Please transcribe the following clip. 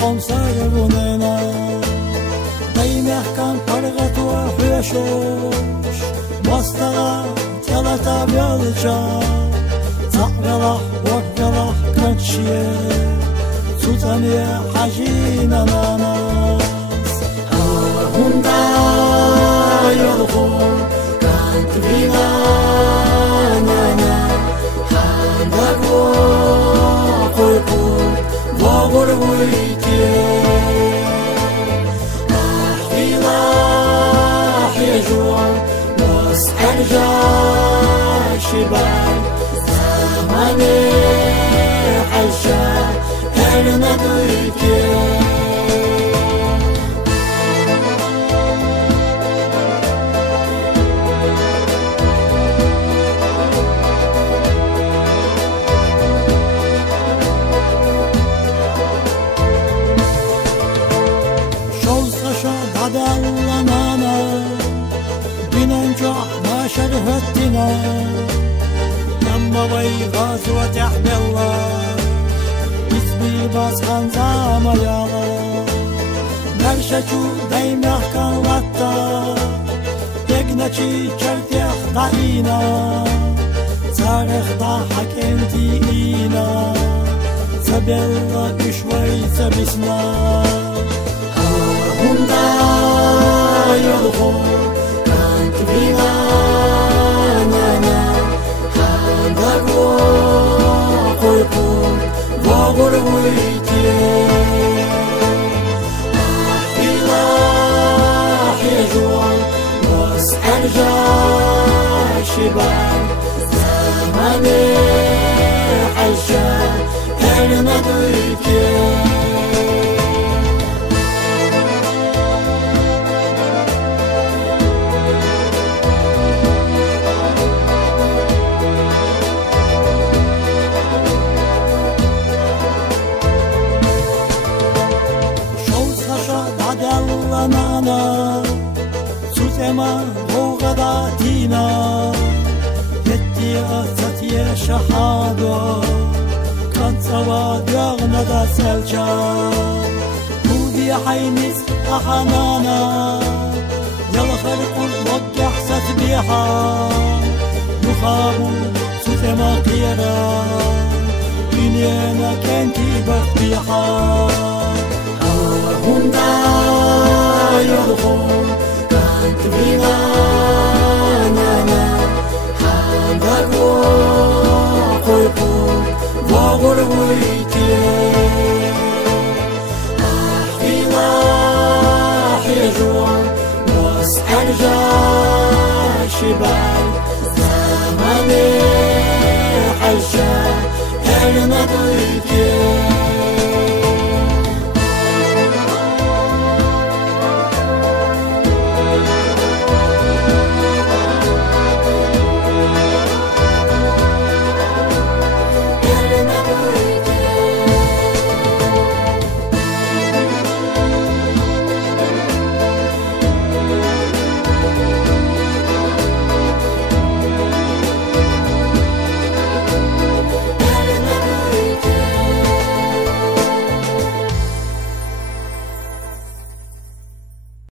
حم سربوننا دايمه كان فرغت وحيشوش مستغى تلتا بيالجا تقبلح وقبلح كنشيه سوتاني حجينا ناس هوندا يلخون كانت بينا نانا هانداكو قويكو وغور ويكي أحكيلا حيجوع واسحر جاي شبال زماني حجا أنا دويكي دلنا بننجح ما شرهتنا لما بيغاز وتحمل اسمي بس خنزام يلا نرشجو دايما كان لطا يقنشي شرتيخ ضعينا تاريخ ضحك انتي اينا سبيلا اشوي سبسنا هوندا يلخون كانت بينا نانا هانداكو قويكو وغور ويكي أحكيلا حيجوع واسحر جاي شبال زماني حجا أنا دويكي دلنا سوتما غوغداتينا يدي أتتي شحادو كان سوا دغنا دا سلجا بودي حينيس أحنانا يلا خلق وقح ستبيحا يخابو سوتما قيرا بنينا كنتي بخبيحا هوندا يلخون كانت بينا